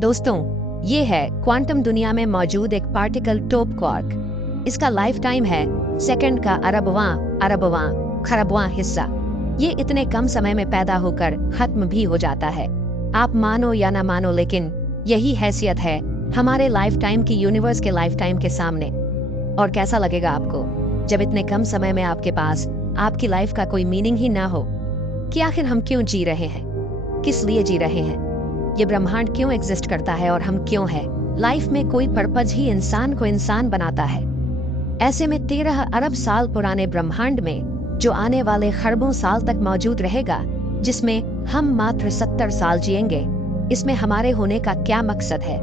दोस्तों, ये है क्वांटम दुनिया में मौजूद एक पार्टिकल टॉप क्वार्क। इसका लाइफ टाइम है सेकंड का अरबवां खरबवां हिस्सा। ये इतने कम समय में पैदा होकर खत्म भी हो जाता है। आप मानो या ना मानो, लेकिन यही हैसियत है हमारे लाइफ टाइम की यूनिवर्स के लाइफ टाइम के सामने। और कैसा लगेगा आपको जब इतने कम समय में आपके पास आपकी लाइफ का कोई मीनिंग ही ना हो कि आखिर हम क्यों जी रहे हैं, किस लिए जी रहे हैं, ये ब्रह्मांड क्यों एग्जिस्ट करता है और हम क्यों हैं। लाइफ में कोई पर्पज ही इंसान को इंसान बनाता है। ऐसे में 13 अरब साल पुराने ब्रह्मांड में जो आने वाले खरबों साल तक मौजूद रहेगा, जिसमें हम मात्र 70 साल जिएंगे, इसमें हमारे होने का क्या मकसद है?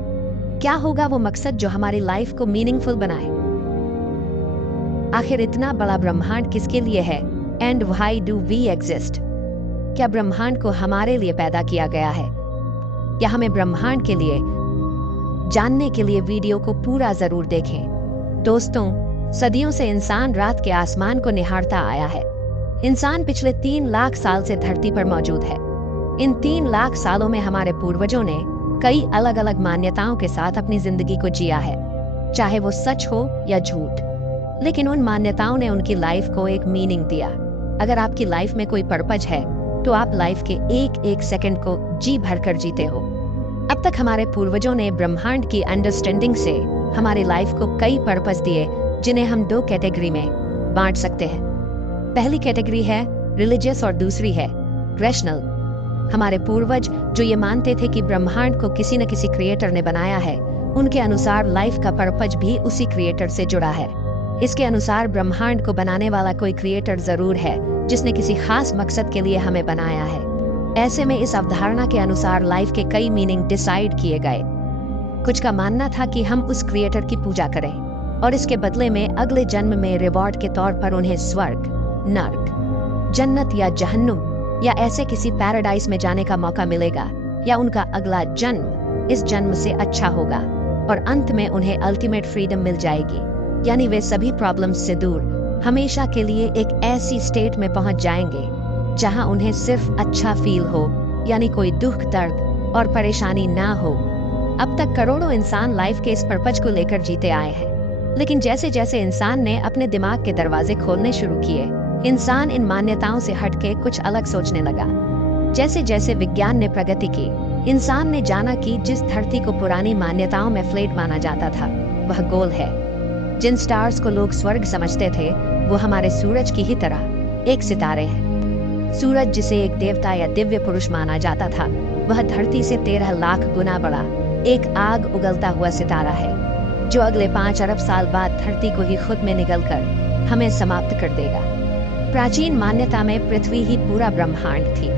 क्या होगा वो मकसद जो हमारी लाइफ को मीनिंगफुल बनाए? आखिर इतना बड़ा ब्रह्मांड किसके लिए है? And why do we exist? क्या ब्रह्मांड को हमारे लिए पैदा किया गया है या हमें ब्रह्मांड के लिए जानने के लिए वीडियो को पूरा जरूर देखें। दोस्तों, सदियों से इंसान रात के आसमान को निहारता आया है। इंसान पिछले 3 लाख साल से धरती पर मौजूद है। इन 3 लाख सालों में हमारे पूर्वजों ने कई अलग अलग मान्यताओं के साथ अपनी जिंदगी को जिया है, चाहे वो सच हो या झूठ। लेकिन उन मान्यताओं ने उनकी लाइफ को एक मीनिंग दिया। अगर आपकी लाइफ में कोई पर्पज है तो आप लाइफ के एक एक सेकंड को जी भरकर जीते हो। अब तक हमारे पूर्वजों ने ब्रह्मांड की अंडरस्टैंडिंग से हमारी लाइफ को कई पर्पस दिए, जिन्हें हम 2 कैटेगरी में बांट सकते हैं। पहली कैटेगरी है रिलीजियस और दूसरी है रैशनल। हमारे पूर्वज जो ये मानते थे कि ब्रह्मांड को किसी न किसी क्रिएटर ने बनाया है, उनके अनुसार लाइफ का पर्पज भी उसी क्रिएटर से जुड़ा है। इसके अनुसार ब्रह्मांड को बनाने वाला कोई क्रिएटर जरूर है, जिसने किसी खास मकसद के लिए हमें बनाया है। ऐसे में इस अवधारणा के अनुसार लाइफ के कई मीनिंग डिसाइड किए गए। कुछ का मानना था कि हम उस क्रिएटर की पूजा करें और इसके बदले में अगले जन्म में रिवॉर्ड के तौर पर उन्हें स्वर्ग, नर्क, जन्नत या जहन्नुम या ऐसे किसी पैराडाइस में जाने का मौका मिलेगा, या उनका अगला जन्म इस जन्म से अच्छा होगा और अंत में उन्हें अल्टीमेट फ्रीडम मिल जाएगी। यानी वे सभी प्रॉब्लम्स से दूर हमेशा के लिए एक ऐसी स्टेट में पहुंच जाएंगे जहां उन्हें सिर्फ अच्छा फील हो, यानी कोई दुख, दर्द और परेशानी ना हो। अब तक करोड़ों इंसान लाइफ के इस पर्पज को लेकर जीते आए हैं, लेकिन जैसे जैसे इंसान ने अपने दिमाग के दरवाजे खोलने शुरू किए, इंसान इन मान्यताओं से हटके कुछ अलग सोचने लगा। जैसे जैसे विज्ञान ने प्रगति की, इंसान ने जाना कि जिस धरती को पुरानी मान्यताओं में फ्लैट माना जाता था, वह गोल है। जिन स्टार्स को लोग स्वर्ग समझते थे, वो हमारे सूरज की ही तरह एक सितारे हैं। सूरज, जिसे एक देवता या दिव्य पुरुष माना जाता था, वह धरती से 13 लाख गुना बड़ा एक आग उगलता हुआ सितारा है, जो अगले 5 अरब साल बाद धरती को ही खुद में निगलकर हमें समाप्त कर देगा। प्राचीन मान्यता में पृथ्वी ही पूरा ब्रह्मांड थी,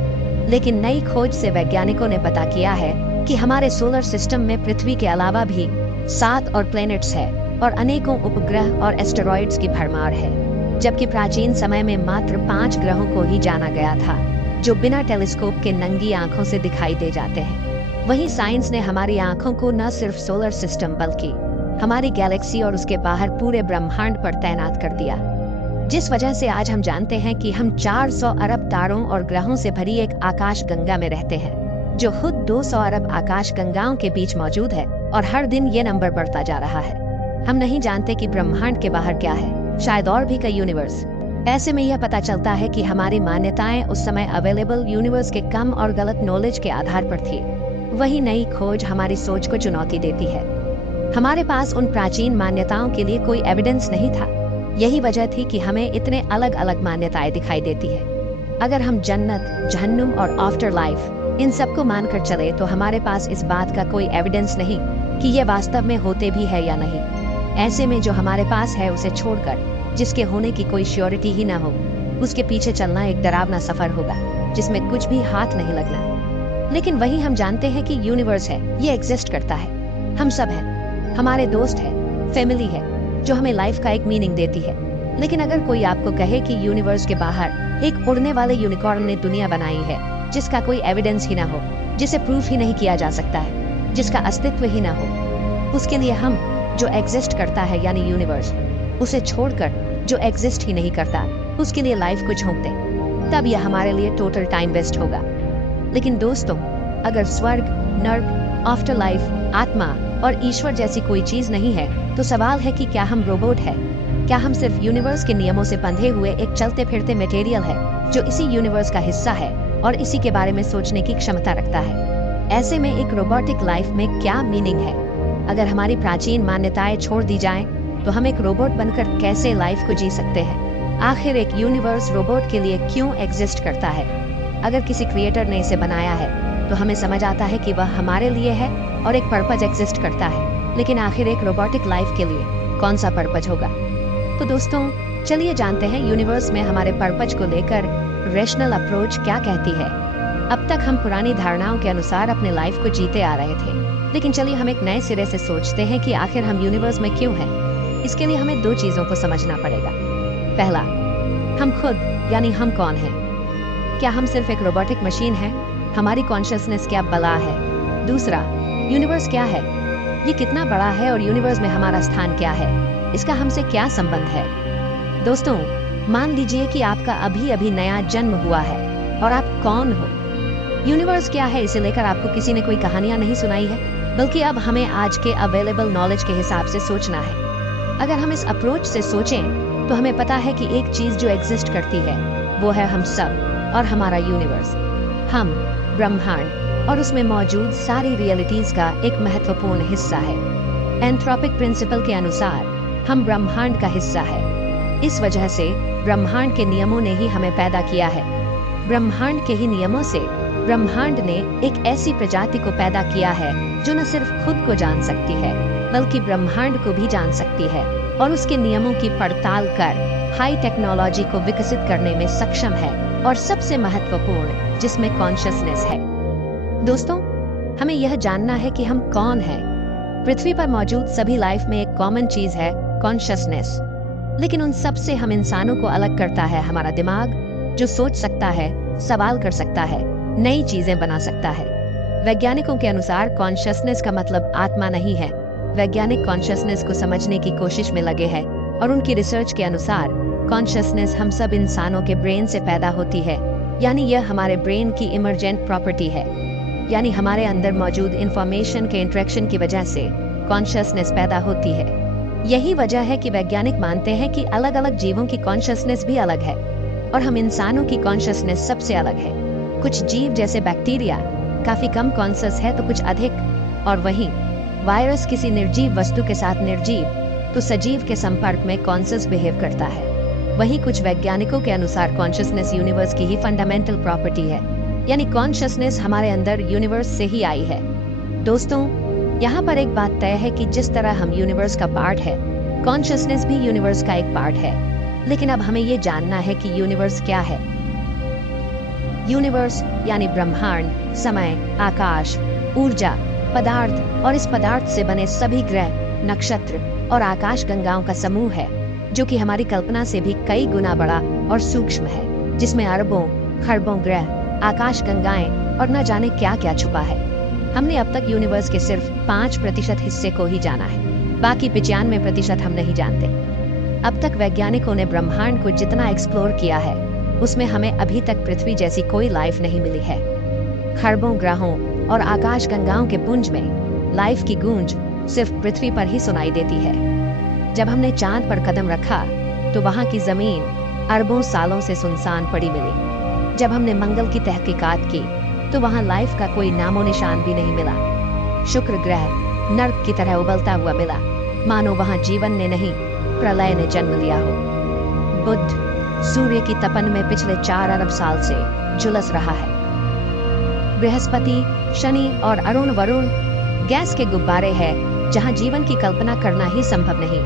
लेकिन नई खोज से वैज्ञानिकों ने पता किया है कि हमारे सोलर सिस्टम में पृथ्वी के अलावा भी 7 और प्लैनेट्स है और अनेकों उपग्रह और एस्टेरॉइड्स की भरमार है। जबकि प्राचीन समय में मात्र 5 ग्रहों को ही जाना गया था, जो बिना टेलीस्कोप के नंगी आंखों से दिखाई दे जाते हैं। वहीं साइंस ने हमारी आंखों को न सिर्फ सोलर सिस्टम बल्कि हमारी गैलेक्सी और उसके बाहर पूरे ब्रह्मांड पर तैनात कर दिया, जिस वजह से आज हम जानते हैं कि हम 400 अरब तारों और ग्रहों से भरी एक आकाश गंगा में रहते हैं, जो खुद 200 अरब आकाश गंगाओं के बीच मौजूद है, और हर दिन ये नंबर बढ़ता जा रहा है। हम नहीं जानते कि ब्रह्मांड के बाहर क्या है, शायद और भी कई यूनिवर्स। ऐसे में यह पता चलता है कि हमारी मान्यताएं उस समय अवेलेबल यूनिवर्स के कम और गलत नॉलेज के आधार पर थी। वही नई खोज हमारी सोच को चुनौती देती है। हमारे पास उन प्राचीन मान्यताओं के लिए कोई एविडेंस नहीं था। यही वजह थी कि हमें इतने अलग अलग मान्यताएं दिखाई देती है। अगर हम जन्नत, जहन्नुम और आफ्टर लाइफ इन सबको मानकर चले, तो हमारे पास इस बात का कोई एविडेंस नहीं कि ये वास्तव में होते भी है या नहीं। ऐसे में जो हमारे पास है उसे छोड़कर, जिसके होने की कोई श्योरिटी ही ना हो, उसके पीछे चलना एक डरावना सफर होगा जिसमें कुछ भी हाथ नहीं लगना। लेकिन वही हम जानते हैं कि यूनिवर्स है, ये एग्जिस्ट करता है, हम सब हैं, हमारे दोस्त है, फैमिली है, जो हमें लाइफ का एक मीनिंग देती है। लेकिन अगर कोई आपको कहे कि यूनिवर्स के बाहर एक उड़ने वाले यूनिकॉर्न ने दुनिया बनाई है, जिसका कोई एविडेंस ही ना हो, जिसे प्रूफ ही नहीं किया जा सकता है, जिसका अस्तित्व ही ना हो, उसके लिए हम जो एग्जिस्ट करता है यानी यूनिवर्स, उसे छोड़कर जो एग्जिस्ट ही नहीं करता, उसके लिए लाइफ को झोंक दें, तब यह हमारे लिए टोटल टाइम वेस्ट होगा। लेकिन दोस्तों, अगर स्वर्ग, नर्क आफ्टर लाइफ, आत्मा और ईश्वर जैसी कोई चीज नहीं है, तो सवाल है कि क्या हम रोबोट है? क्या हम सिर्फ यूनिवर्स के नियमों से बंधे हुए एक चलते फिरते मटेरियल है जो इसी यूनिवर्स का हिस्सा है और इसी के बारे में सोचने की क्षमता रखता है? ऐसे में एक रोबोटिक लाइफ में क्या मीनिंग है? अगर हमारी प्राचीन मान्यताएं छोड़ दी जाएं, तो हम एक रोबोट बनकर कैसे लाइफ को जी सकते हैं? आखिर एक यूनिवर्स रोबोट के लिए क्यों एग्जिस्ट करता है? अगर किसी क्रिएटर ने इसे बनाया है तो हमें समझ आता है कि वह हमारे लिए है और एक पर्पज एग्जिस्ट करता है। लेकिन आखिर एक रोबोटिक लाइफ के लिए कौन सा पर्पज होगा? तो दोस्तों, चलिए जानते हैं यूनिवर्स में हमारे पर्पज को लेकर रैशनल अप्रोच क्या कहती है। अब तक हम पुरानी धारणाओं के अनुसार अपने लाइफ को जीते आ रहे थे, लेकिन चलिए हम एक नए सिरे से सोचते हैं कि आखिर हम यूनिवर्स में क्यों हैं। इसके लिए हमें दो चीजों को समझना पड़ेगा। पहला, हम खुद यानी हम कौन हैं? क्या हम सिर्फ एक रोबोटिक मशीन है? हमारी कॉन्शियसनेस क्या बला है? दूसरा, यूनिवर्स क्या है? ये कितना बड़ा है और यूनिवर्स में हमारा स्थान क्या है? इसका हमसे क्या संबंध है? दोस्तों, मान लीजिए कि आपका अभी अभी नया जन्म हुआ है और आप कौन हो? यूनिवर्स क्या है इसे लेकर आपको किसी ने कोई कहानियां नहीं सुनाई है, बल्कि अब हमें आज के अवेलेबल नॉलेज के हिसाब से सोचना है। अगर हम इस अप्रोच से सोचें तो हमें पता है कि एक चीज जो एग्जिस्ट करती है वो है हम सब और हमारा यूनिवर्स। हम ब्रह्मांड और उसमें मौजूद सारी रियलिटीज का एक महत्वपूर्ण हिस्सा है। एंथ्रोपिक प्रिंसिपल के अनुसार हम ब्रह्मांड का हिस्सा है। इस वजह से ब्रह्मांड के नियमों ने ही हमें पैदा किया है। ब्रह्मांड के ही नियमों से ब्रह्मांड ने एक ऐसी प्रजाति को पैदा किया है जो न सिर्फ खुद को जान सकती है, बल्कि ब्रह्मांड को भी जान सकती है और उसके नियमों की पड़ताल कर हाई टेक्नोलॉजी को विकसित करने में सक्षम है, और सबसे महत्वपूर्ण जिसमें कॉन्शियसनेस है। दोस्तों, हमें यह जानना है कि हम कौन हैं। पृथ्वी पर मौजूद सभी लाइफ में एक कॉमन चीज है, कॉन्शियसनेस। लेकिन उन सब से हम इंसानों को अलग करता है हमारा दिमाग, जो सोच सकता है, सवाल कर सकता है, नई चीजें बना सकता है। वैज्ञानिकों के अनुसार कॉन्शियसनेस का मतलब आत्मा नहीं है। वैज्ञानिक कॉन्शियसनेस को समझने की कोशिश में लगे हैं और उनकी रिसर्च के अनुसार कॉन्शियसनेस हम सब इंसानों के ब्रेन से पैदा होती है, यानी यह हमारे ब्रेन की इमर्जेंट प्रॉपर्टी है। यानी हमारे अंदर मौजूद इंफॉर्मेशन के इंटरेक्शन की वजह से कॉन्शियसनेस पैदा होती है। यही वजह है कि वैज्ञानिक मानते हैं कि अलग अलग जीवों की कॉन्शियसनेस भी अलग है और हम इंसानों की कॉन्शियसनेस सबसे अलग है। कुछ जीव जैसे बैक्टीरिया काफी कम कॉन्शियस है तो कुछ अधिक, और वहीं वायरस किसी निर्जीव वस्तु के साथ निर्जीव तो सजीव के संपर्क में कॉन्शियस बिहेव करता है। वहीं कुछ वैज्ञानिकों के अनुसार कॉन्शियसनेस यूनिवर्स की ही फंडामेंटल प्रॉपर्टी है, यानी कॉन्शियसनेस हमारे अंदर यूनिवर्स से ही आई है। दोस्तों, यहाँ पर एक बात तय है कि जिस तरह हम यूनिवर्स का पार्ट है, कॉन्शियसनेस भी यूनिवर्स का एक पार्ट है। लेकिन अब हमें ये जानना है कि यूनिवर्स क्या है। यूनिवर्स यानी ब्रह्मांड, समय, आकाश, ऊर्जा, पदार्थ और इस पदार्थ से बने सभी ग्रह, नक्षत्र और आकाश गंगाओं का समूह है, जो कि हमारी कल्पना से भी कई गुना बड़ा और सूक्ष्म है, जिसमें अरबों खरबों ग्रह, आकाश गंगाएं और न जाने क्या क्या छुपा है। हमने अब तक यूनिवर्स के सिर्फ 5% हिस्से को ही जाना है, बाकी 95% हम नहीं जानते। अब तक वैज्ञानिकों ने ब्रह्मांड को जितना एक्सप्लोर किया है, उसमें हमें अभी तक पृथ्वी जैसी कोई लाइफ नहीं मिली है। खरबों ग्रहों और आकाश गंगाओं के पुंज में लाइफ की गूंज सिर्फ पृथ्वी पर ही सुनाई देती है। जब हमने चांद पर कदम रखा तो वहां की जमीन अरबों सालों से सुनसान पड़ी मिली। जब हमने मंगल की तहकीकात की तो वहां लाइफ का कोई नामो निशान भी नहीं मिला। शुक्र ग्रह नर्क की तरह उबलता हुआ मिला, मानो वहां जीवन ने नहीं, प्रलय ने जन्म लिया हो। बुध सूर्य की तपन में पिछले 4 अरब साल से झुलस रहा है। बृहस्पति, शनि और अरुण वरुण गैस के गुब्बारे हैं, जहां जीवन की कल्पना करना ही संभव नहीं।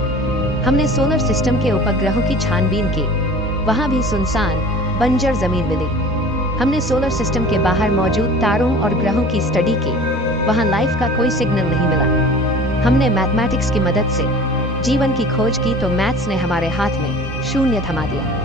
हमने सोलर सिस्टम के उपग्रहों की छानबीन की, वहां भी सुनसान बंजर जमीन मिली। हमने सोलर सिस्टम के बाहर मौजूद तारों और ग्रहों की स्टडी की, वहां लाइफ का कोई सिग्नल नहीं मिला। हमने मैथमेटिक्स की मदद से जीवन की खोज की तो मैथ्स ने हमारे हाथ में शून्य थमा दिया।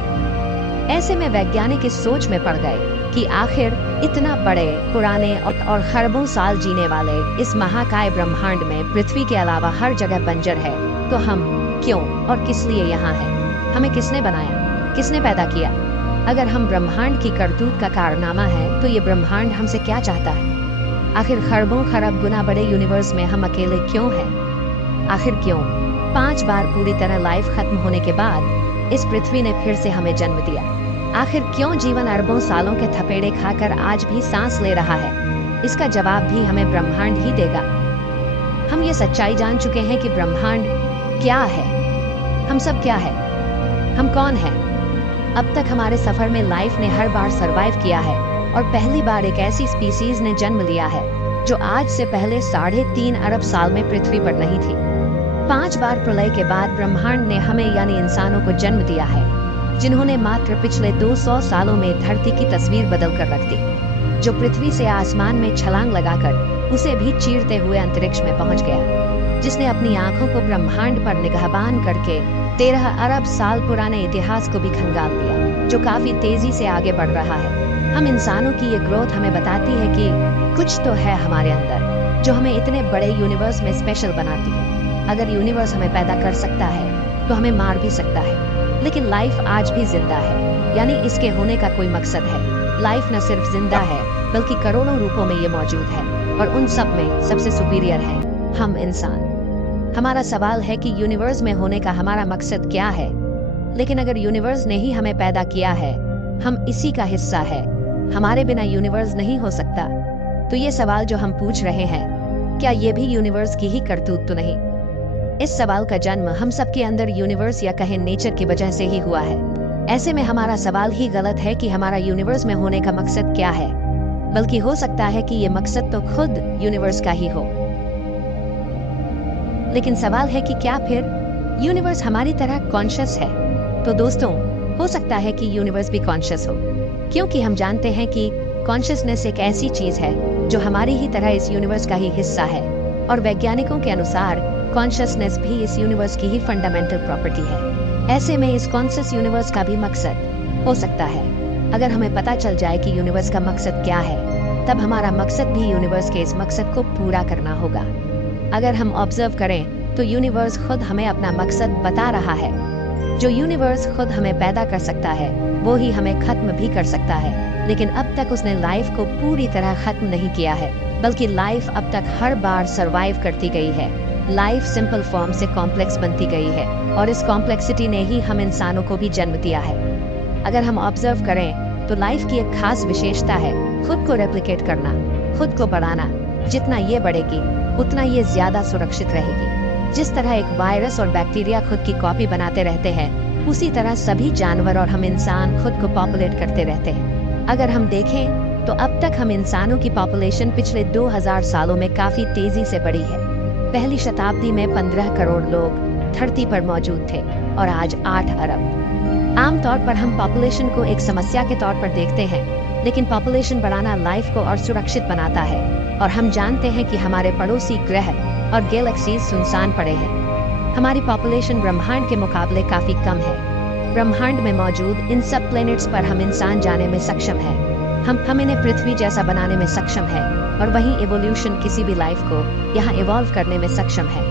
ऐसे में वैज्ञानिक इस सोच में पड़ गए कि आखिर इतना बड़े, पुराने और खरबों साल जीने वाले इस महाकाय ब्रह्मांड में पृथ्वी के अलावा हर जगह बंजर है, तो हम क्यों और किस लिए यहाँ हैं? हमें किसने बनाया, किसने पैदा किया? अगर हम ब्रह्मांड की करतूत का कारनामा है तो ये ब्रह्मांड हमसे क्या चाहता है? आखिर खरबों खरब गुना बड़े यूनिवर्स में हम अकेले क्यों हैं? आखिर क्यों 5 बार पूरी तरह लाइफ खत्म होने के बाद इस पृथ्वी ने फिर से हमें जन्म दिया? आखिर क्यों जीवन अरबों सालों के थपेड़े खाकर आज भी सांस ले रहा है? इसका जवाब भी हमें ब्रह्मांड ही देगा। हम ये सच्चाई जान चुके हैं कि ब्रह्मांड क्या है, हम सब क्या है, हम कौन हैं। अब तक हमारे सफर में लाइफ ने हर बार सरवाइव किया है और पहली बार एक ऐसी स्पीसीज ने जन्म लिया है जो आज से पहले 3.5 अरब साल में पृथ्वी पर नहीं थी। 5 बार प्रलय के बाद ब्रह्मांड ने हमें यानी इंसानों को जन्म दिया है, जिन्होंने मात्र पिछले 200 सालों में धरती की तस्वीर बदल कर रख दी, जो पृथ्वी से आसमान में छलांग लगाकर उसे भी चीरते हुए अंतरिक्ष में पहुंच गया, जिसने अपनी आंखों को ब्रह्मांड पर निगाहबान करके 13 अरब साल पुराने इतिहास को भी खंगाल दिया, जो काफी तेजी से आगे बढ़ रहा है। हम इंसानों की ये ग्रोथ हमें बताती है कि कुछ तो है हमारे अंदर जो हमें इतने बड़े यूनिवर्स में स्पेशल बनाती है। अगर यूनिवर्स हमें पैदा कर सकता है तो हमें मार भी सकता है, लेकिन लाइफ आज भी जिंदा है, यानी इसके होने का कोई मकसद है। लाइफ न सिर्फ जिंदा है बल्कि करोड़ों रूपों में ये मौजूद है और उन सब में सबसे सुपीरियर है हम इंसान। हमारा सवाल है कि यूनिवर्स में होने का हमारा मकसद क्या है? लेकिन अगर यूनिवर्स ने ही हमें पैदा किया है, हम इसी का हिस्सा है, हमारे बिना यूनिवर्स नहीं हो सकता, तो ये सवाल जो हम पूछ रहे हैं, क्या ये भी यूनिवर्स की ही करतूत तो नहीं? इस सवाल का जन्म हम सबके अंदर यूनिवर्स या कहें नेचर की वजह से ही हुआ है। ऐसे में हमारा सवाल ही गलत है कि हमारा यूनिवर्स में होने का मकसद क्या है, बल्कि हो सकता है कि ये मकसद तो खुद यूनिवर्स का ही हो। लेकिन सवाल है कि क्या फिर यूनिवर्स हमारी तरह कॉन्शियस है? तो दोस्तों, हो सकता है कि यूनिवर्स भी कॉन्शियस हो, क्योंकि हम जानते हैं कि कॉन्शियसनेस एक ऐसी चीज है जो हमारी ही तरह इस यूनिवर्स का ही हिस्सा है, और वैज्ञानिकों के अनुसार कॉन्शियसनेस भी इस यूनिवर्स की ही फंडामेंटल प्रॉपर्टी है। ऐसे में इस कॉन्शियस यूनिवर्स का भी मकसद हो सकता है। अगर हमें पता चल जाए कि यूनिवर्स का मकसद क्या है, तब हमारा मकसद भी यूनिवर्स के इस मकसद को पूरा करना होगा। अगर हम ऑब्जर्व करें तो यूनिवर्स खुद हमें अपना मकसद बता रहा है। जो यूनिवर्स खुद हमें पैदा कर सकता है वो ही हमें खत्म भी कर सकता है, लेकिन अब तक उसने लाइफ को पूरी तरह खत्म नहीं किया है, बल्कि लाइफ अब तक हर बार सरवाइव करती गई है। लाइफ सिंपल फॉर्म से कॉम्प्लेक्स बनती गई है और इस कॉम्प्लेक्सिटी ने ही हम इंसानों को भी जन्म दिया है। अगर हम ऑब्जर्व करें तो लाइफ की एक खास विशेषता है खुद को रेप्लिकेट करना, खुद को बढ़ाना। जितना ये बढ़ेगी उतना ये ज्यादा सुरक्षित रहेगी। जिस तरह एक वायरस और बैक्टीरिया खुद की कॉपी बनाते रहते हैं, उसी तरह सभी जानवर और हम इंसान खुद को पॉपुलेट करते रहते हैं। अगर हम देखें तो अब तक हम इंसानों की पॉपुलेशन पिछले 2000 सालों में काफी तेजी से बढ़ी है। पहली शताब्दी में 15 करोड़ लोग धरती पर मौजूद थे और आज 8 अरब। आमतौर पर हम पॉपुलेशन को एक समस्या के तौर पर देखते हैं, लेकिन पॉपुलेशन बढ़ाना लाइफ को और सुरक्षित बनाता है। और हम जानते हैं कि हमारे पड़ोसी ग्रह और गैलेक्सीज सुनसान पड़े हैं। हमारी पॉपुलेशन ब्रह्मांड के मुकाबले काफी कम है। ब्रह्मांड में मौजूद इन सब प्लैनेट्स पर हम इंसान जाने में सक्षम है। हम इन्हें पृथ्वी जैसा बनाने में सक्षम है, और वहीं एवोल्यूशन किसी भी लाइफ को यहाँ इवॉल्व करने में सक्षम है।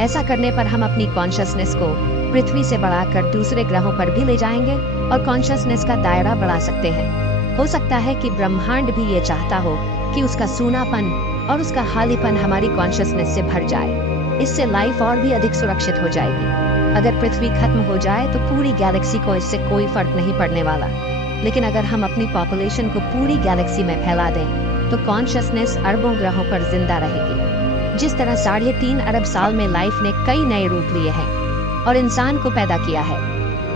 ऐसा करने पर हम अपनी कॉन्शियसनेस को पृथ्वी से बढ़ाकर दूसरे ग्रहों पर भी ले जाएंगे और कॉन्शियसनेस का दायरा बढ़ा सकते हैं। हो सकता है कि ब्रह्मांड भी ये चाहता हो कि उसका सूनापन और उसका खालीपन हमारी कॉन्शियसनेस से भर जाए। इससे लाइफ और भी अधिक सुरक्षित हो जाएगी। अगर पृथ्वी खत्म हो जाए तो पूरी गैलेक्सी को इससे कोई फर्क नहीं पड़ने वाला, लेकिन अगर हम अपनी पॉपुलेशन को पूरी गैलेक्सी में फैला दें तो कॉन्शियसनेस अरबों ग्रहों पर जिंदा रहेगी। जिस तरह 3.5 अरब साल में लाइफ ने कई नए रूप लिए हैं और इंसान को पैदा किया है,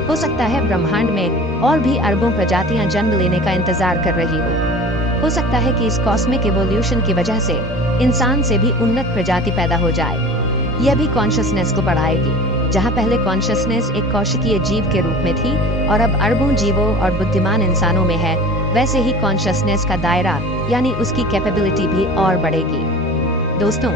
हो सकता है ब्रह्मांड में और भी अरबों प्रजातियां जन्म लेने का इंतजार कर रही हो सकता है कि इस कॉस्मिक इवोल्यूशन की वजह से इंसान से भी उन्नत प्रजाति पैदा हो जाए। यह भी कॉन्शियसनेस को बढ़ाएगी। जहां पहले कॉन्शियसनेस एक कौशिकीय जीव के रूप में थी और अब अरबों जीवों और बुद्धिमान इंसानों में है, वैसे ही कॉन्शियसनेस का दायरा यानी उसकी कैपेबिलिटी भी और बढ़ेगी। दोस्तों,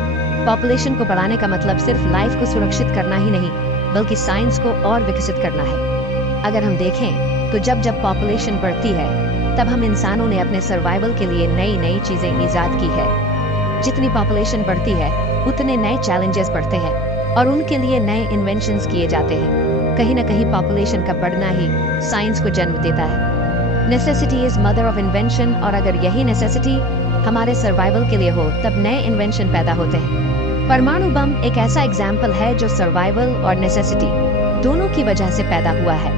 पॉपुलेशन को बढ़ाने का मतलब सिर्फ लाइफ को सुरक्षित करना ही नहीं, बल्कि साइंस को और विकसित करना है। अगर हम देखें तो जब जब पॉपुलेशन बढ़ती है तब हम इंसानों ने अपने सर्वाइवल के लिए नई नई चीजें ईजाद की है। जितनी पॉपुलेशन बढ़ती है उतने नए चैलेंजेस बढ़ते हैं और उनके लिए नए इन्वेंशंस किए जाते हैं। कहीं ना कहीं पॉपुलेशन का बढ़ना ही साइंस को जन्म देता है। Necessity is mother of invention, और अगर यही नेसेसिटी हमारे सर्वाइवल के लिए हो, तब नए इन्वेंशन पैदा होते हैं। परमाणु बम एक ऐसा एग्जाम्पल है जो सर्वाइवल और नेसेसिटी दोनों की वजह से पैदा हुआ है।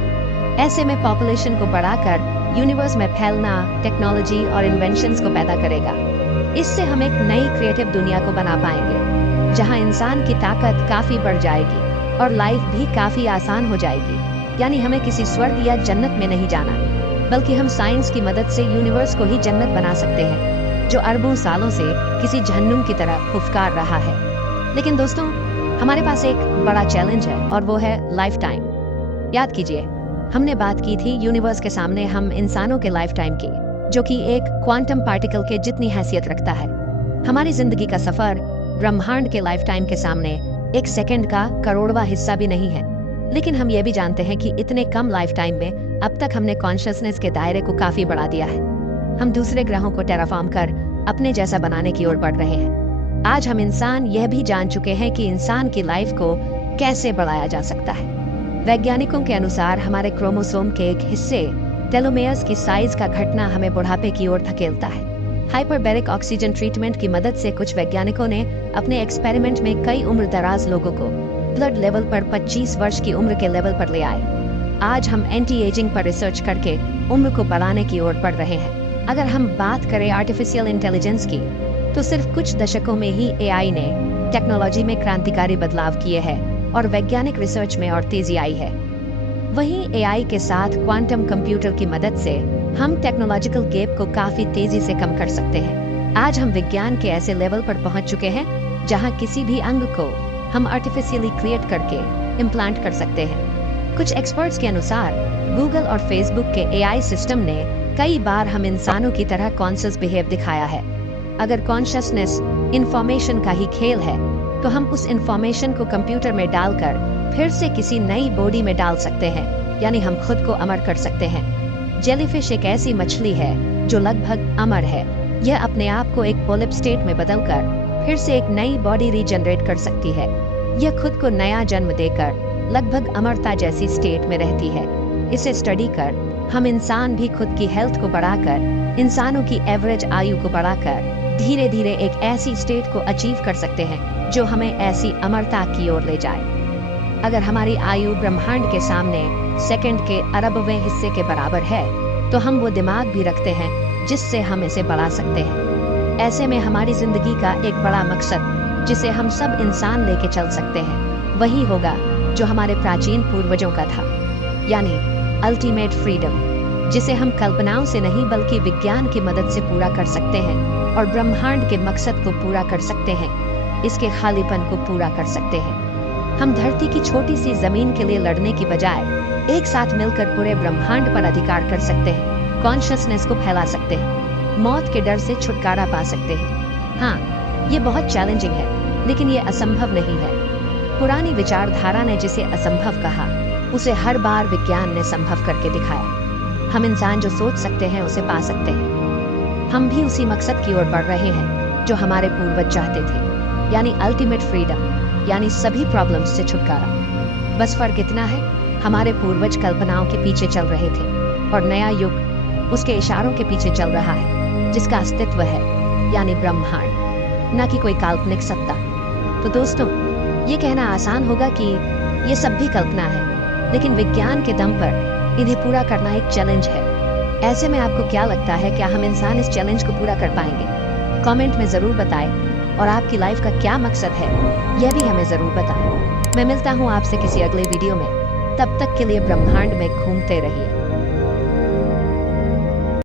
ऐसे में पॉपुलेशन को बढ़ाकर यूनिवर्स में फैलना टेक्नोलॉजी और इन्वेंशंस को पैदा करेगा। इससे हम एक नई क्रिएटिव दुनिया को बना पाएंगे, जहां इंसान की ताकत काफी बढ़ जाएगी और लाइफ भी काफी आसान हो जाएगी। यानी हमें किसी स्वर्ग या जन्नत में नहीं जाना, बल्कि हम साइंस की मदद से यूनिवर्स को ही जन्नत बना सकते हैं, जो अरबों सालों से किसी जहन्नुम की तरह फुफकार रहा है। लेकिन दोस्तों, हमारे पास एक बड़ा चैलेंज है और वो है लाइफ टाइम। याद कीजिए, हमने बात की थी यूनिवर्स के सामने हम इंसानों के लाइफ टाइम की, जो कि एक क्वांटम पार्टिकल के जितनी हैसियत रखता है। हमारी जिंदगी का सफर ब्रह्मांड के लाइफ टाइम के सामने एक सेकंड का करोड़वां हिस्सा भी नहीं है। लेकिन हम ये भी जानते हैं कि इतने कम लाइफ टाइम में अब तक हमने कॉन्शियसनेस के दायरे को काफी बढ़ा दिया है। हम दूसरे ग्रहों को टेराफॉर्म कर अपने जैसा बनाने की ओर बढ़ रहे हैं। आज हम इंसान यह भी जान चुके हैं कि इंसान की लाइफ को कैसे बढ़ाया जा सकता है। वैज्ञानिकों के अनुसार हमारे क्रोमोसोम के एक हिस्से टेलोमेयर्स की साइज का घटना हमें बुढ़ापे की ओर धकेलता है। हाइपरबैरिक ऑक्सीजन ट्रीटमेंट की मदद से कुछ वैज्ञानिकों ने अपने एक्सपेरिमेंट में कई उम्र दराज लोगों को ब्लड लेवल पर 25 वर्ष की उम्र के लेवल पर ले आए। आज हम एंटी एजिंग पर रिसर्च करके उम्र को बढ़ाने की ओर बढ़ रहे हैं। अगर हम बात करें आर्टिफिशियल इंटेलिजेंस की, तो सिर्फ कुछ दशकों में ही एआई ने टेक्नोलॉजी में क्रांतिकारी बदलाव किए हैं और वैज्ञानिक रिसर्च में और तेजी आई है। वहीं एआई के साथ क्वांटम कंप्यूटर की मदद से हम टेक्नोलॉजिकल गैप को काफी तेजी से कम कर सकते हैं। आज हम विज्ञान के ऐसे लेवल पर पहुंच चुके हैं जहां किसी भी अंग को हम आर्टिफिशियली क्रिएट करके इम्प्लांट कर सकते हैं। कुछ एक्सपर्ट्स के अनुसार गूगल और फेसबुक के एआई सिस्टम ने कई बार हम इंसानों की तरह कॉन्शियस बिहेव दिखाया है। अगर कॉन्शियसनेस इंफॉर्मेशन का ही खेल है, तो हम उस इंफॉर्मेशन को कंप्यूटर में डालकर फिर से किसी नई बॉडी में डाल सकते हैं, यानी हम खुद को अमर कर सकते हैं। जेलीफिश एक ऐसी मछली है जो लगभग अमर है। यह अपने आप को एक पोलिप स्टेट में बदलकर फिर से एक नई बॉडी रीजनरेट कर सकती है। यह खुद को नया जन्म देकर लगभग अमरता जैसी स्टेट में रहती है। इसे स्टडी कर हम इंसान भी खुद की हेल्थ को बढ़ाकर, इंसानों की एवरेज आयु को बढ़ाकर धीरे धीरे एक ऐसी स्टेट को अचीव कर सकते हैं जो हमें ऐसी अमरता की ओर ले जाए। अगर हमारी आयु ब्रह्मांड के सामने सेकंड के अरबवें हिस्से के बराबर है, तो हम वो दिमाग भी रखते हैं जिससे हम इसे बढ़ा सकते हैं। ऐसे में हमारी जिंदगी का एक बड़ा मकसद, जिसे हम सब इंसान लेके चल सकते हैं, वही होगा जो हमारे प्राचीन पूर्वजों का था, यानी अल्टीमेट फ्रीडम, जिसे हम कल्पनाओं से नहीं बल्कि विज्ञान की मदद से पूरा कर सकते हैं और ब्रह्मांड के मकसद को पूरा कर सकते हैं, इसके खालीपन को पूरा कर सकते हैं। हम धरती की छोटी सी जमीन के लिए लड़ने की बजाय एक साथ मिलकर पूरे ब्रह्मांड पर अधिकार कर सकते हैं, कॉन्शियसनेस को फैला सकते हैं, मौत के डर से छुटकारा पा सकते हैं। हाँ, ये बहुत चैलेंजिंग है, लेकिन ये असंभव नहीं है। पुरानी विचारधारा ने जिसे असंभव कहा, उसे हर बार विज्ञान ने संभव करके दिखाया। हम इंसान जो सोच सकते हैं उसे पा सकते हैं। हम भी उसी मकसद की ओर बढ़ रहे हैं जो हमारे पूर्वज चाहते थे, यानी अल्टीमेट फ्रीडम, यानी सभी प्रॉब्लम्स से छुटकारा। बस फर्क इतना है, हमारे पूर्वज कल्पनाओं के पीछे चल रहे थे और नया युग उसके इशारों के पीछे चल रहा है, जिसका अस्तित्व है, यानी ब्रह्मांड, न कि कोई काल्पनिक सत्ता। तो दोस्तों, ये कहना आसान होगा कि ये सब भी कल्पना है, लेकिन विज्ञान के दम पर इन्हें पूरा करना एक चैलेंज है। ऐसे में आपको क्या लगता है, क्या हम इंसान इस चैलेंज को पूरा कर पाएंगे? कमेंट में जरूर बताएं। और आपकी लाइफ का क्या मकसद है, यह भी हमें जरूर बताएं। मैं मिलता हूँ आपसे किसी अगले वीडियो में। तब तक के लिए ब्रह्मांड में घूमते रहिए।